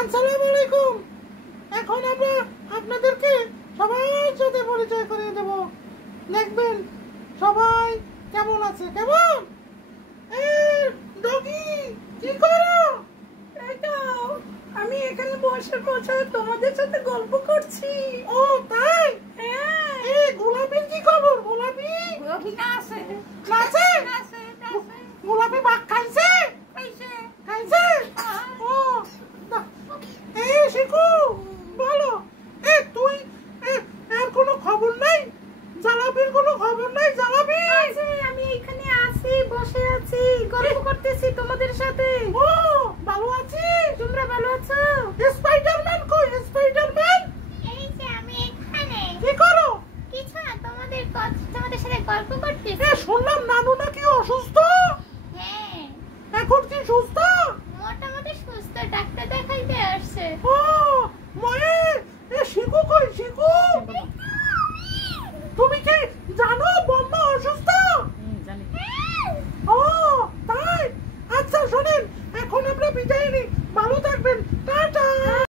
আসসালামু আলাইকুম। এখন আমরা আপনাদেরকে সবার সাথে পরিচয় করিয়ে দেব। দেখবেন সবাই কেমন আছে। কেমন ডগি কি করো? এই তো আমি এখানে বসে বসে তোমাদের সাথে গল্প করছি। ও তাই? হ্যাঁ। এই গোলাপির কি খবর? গোলাপি আছে ক্লাসে? গোলাপি ভাত খাইছে? খাইছে?